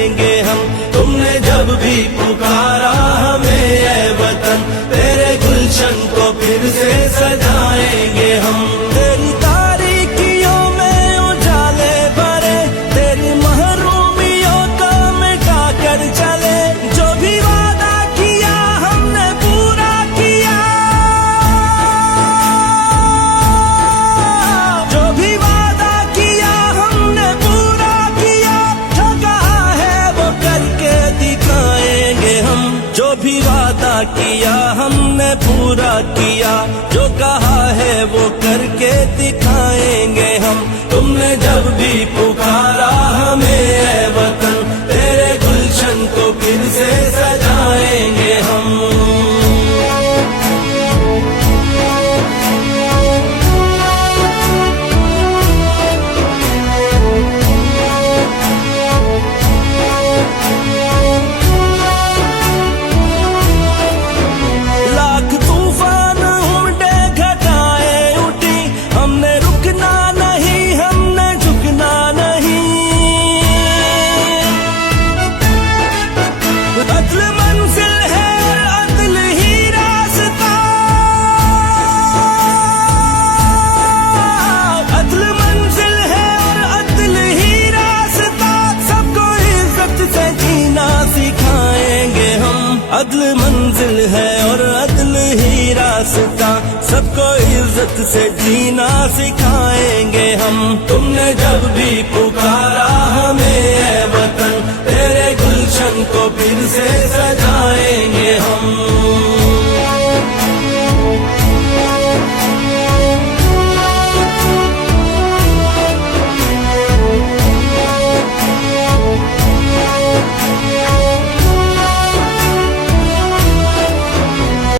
जाएंगे हम। तुमने जब भी पुकारा हमें ऐ वतन, तेरे गुलशन को फिर से सजाएंगे हम। तेरी तारीकियों में उजाले भरे, तेरी महरूमियों को मिटा कर चले। जो भी वादा किया हमने पूरा किया, जो भी वादा किया हमने पूरा किया। जो कहा है वो करके दिखाएंगे हम। जो भी वादा किया हमने पूरा किया, जो कहा है वो करके दिखाएंगे हम। तुमने जब भी पुकारा हमें ऐ वतन, तेरे गुलशन को फिर से सजाएंगे हम। अदल मंजिल है और अदल ही रास्ता, अदल मंजिल है और अदल ही रास्ता। सबको इज्जत से जीना सिखाएंगे हम। अदल मंजिल है और अदल ही रास्ता, सबको इज्जत से जीना सिखाएंगे हम। तुमने जब भी पुकारा